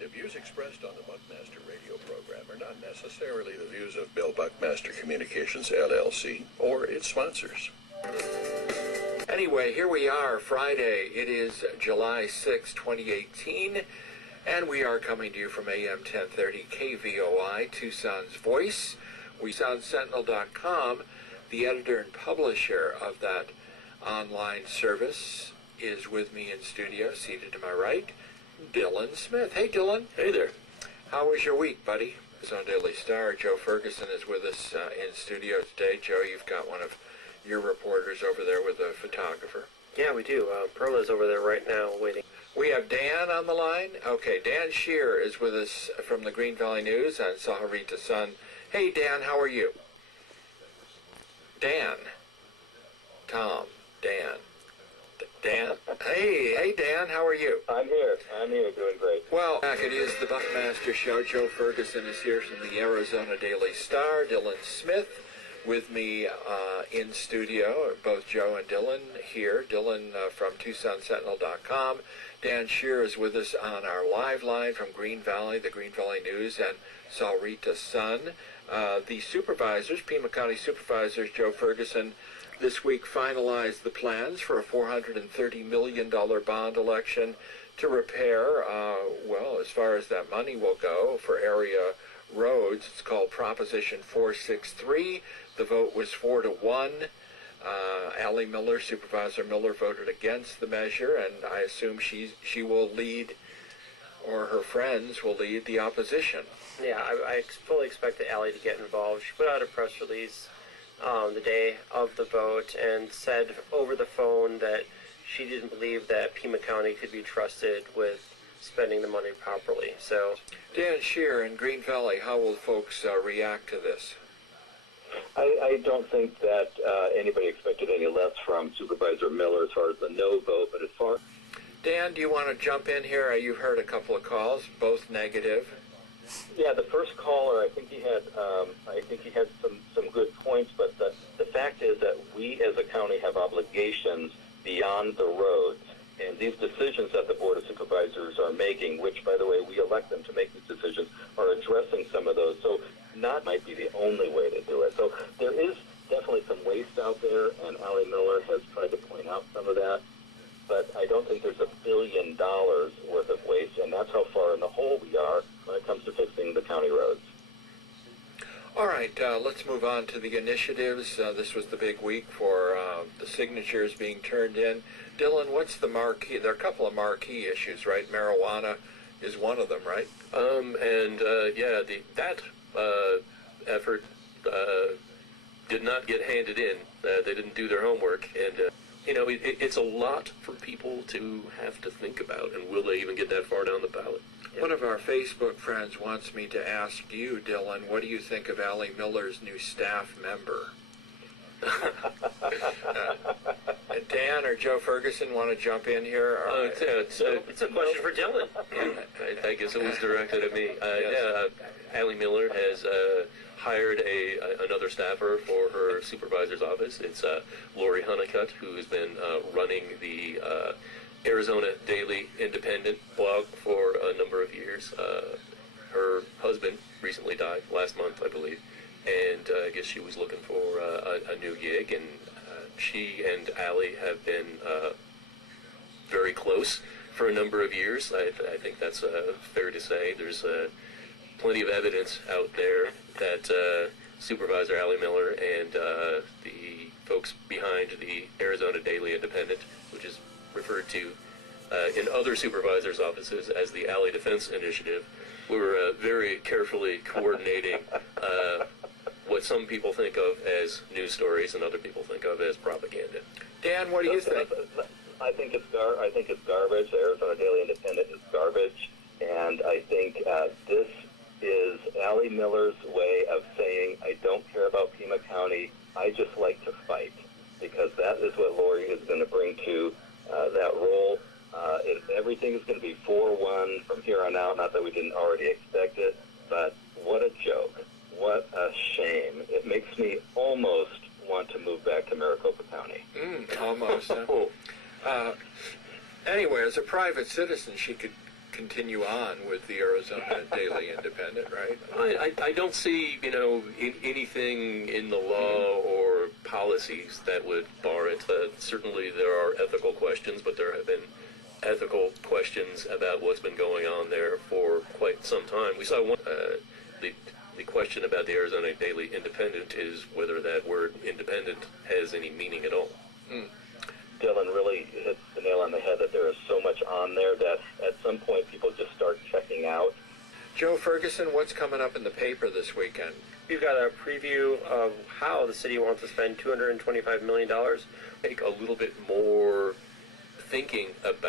The views expressed on the Buckmaster radio program are not necessarily the views of Bill Buckmaster Communications, LLC, or its sponsors. Anyway, here we are, Friday. It is July 6, 2018, and we are coming to you from AM 1030 KVOI, Tucson's Voice. TucsonSentinel.com, the editor and publisher of that online service, is with me in studio, seated to my right, Dylan Smith. Hey, Dylan. Hey there. How was your week, buddy? It's on Daily Star. Joe Ferguson is with us in studio today. Joe, you've got one of your reporters over there with a photographer. Yeah, we do. Perla's over there right now waiting. We have Dan on the line. Okay, Dan Shear is with us from the Green Valley News and Saharita Sun. Hey, Dan, how are you? Dan. Tom. Dan. Dan. Hey, Dan, how are you? I'm here, doing great. Well, it is the Buckmaster Show. Joe Ferguson is here from the Arizona Daily Star. Dylan Smith with me in studio, both Joe and Dylan here. Dylan from TucsonSentinel.com. Dan Shear is with us on our live line from Green Valley, the Green Valley News, and Saharita Sun. The supervisors, Pima County supervisors, Joe Ferguson, this week finalized the plans for a $430 million bond election to repair, as far as that money will go, for area roads. It's called Proposition 463. The vote was 4-1. Allie Miller, Supervisor Miller, voted against the measure, and I assume she will lead, or her friends will lead, the opposition. Yeah, I fully expect Allie to get involved. She put out a press release the day of the vote and said over the phone that she didn't believe that Pima County could be trusted with spending the money properly. So, Dan Shear in Green Valley, how will folks react to this? I don't think that anybody expected any less from Supervisor Miller as far as the no vote, but as far... Dan, do you want to jump in here? You've heard a couple of calls, both negative. Yeah, the first caller, I think he had some good points, but the fact is that we as a county have obligations beyond the roads, and these decisions that the Board of Supervisors are making, which, by the way, we elect them to make these decisions, are addressing some of those. So not might be the only way to do it. So there is definitely some waste out there, and Allie Miller has tried to point out some of that. But I don't think there's $1 billion worth of waste, and that's how far in the hole we are when it comes to fixing the county roads. All right, let's move on to the initiatives. This was the big week for the signatures being turned in. Dylan, what's the marquee? There are a couple of marquee issues, right? Marijuana is one of them, right? That effort did not get handed in. They didn't do their homework, and it's a lot for people to have to think about, and will they even get that far down the ballot? One of our Facebook friends wants me to ask you, Dylan, what do you think of Allie Miller's new staff member? Dan or Joe Ferguson want to jump in here? It's a question for Dylan. I guess it was directed at me. Allie Miller has hired another staffer for her supervisor's office. It's Lori Honeycutt, who has been running the Arizona Daily Independent blog for a number of years. Her husband recently died last month, I believe, and I guess she was looking for a new gig, and she and Allie have been very close for a number of years. I think that's fair to say. There's plenty of evidence out there that Supervisor Allie Miller and the folks behind the Arizona Daily Independent, which is referred to in other supervisors' offices as the Allie Defense Initiative, were very carefully coordinating what some people think of as news stories and other people think of as propaganda. Dan, what do you think? I think it's garbage. The Arizona Daily Independent is garbage, and I think this is Allie Miller's way of saying, I don't care about Pima County, I just like to fight, because that is what Lori is going to bring to that role. Everything is going to be 4-1 from here on out, not that we didn't already expect it, but what a joke. What a shame. It makes me almost want to move back to Maricopa County. Almost. Anyway, as a private citizen, she could continue on with the Arizona Daily Independent, right? I don't see, anything in the law or policies that would bar it. Certainly there are ethical questions, but there have been ethical questions about what's been going on there for quite some time. We saw one, the question about the Arizona Daily Independent is whether that word independent has any meaning at all. Dylan really hits the nail on the head that there is so much on there that at some point people just start checking out. Joe Ferguson, what's coming up in the paper this weekend? We've got a preview of how the city wants to spend $225 million. Take a little bit more thinking about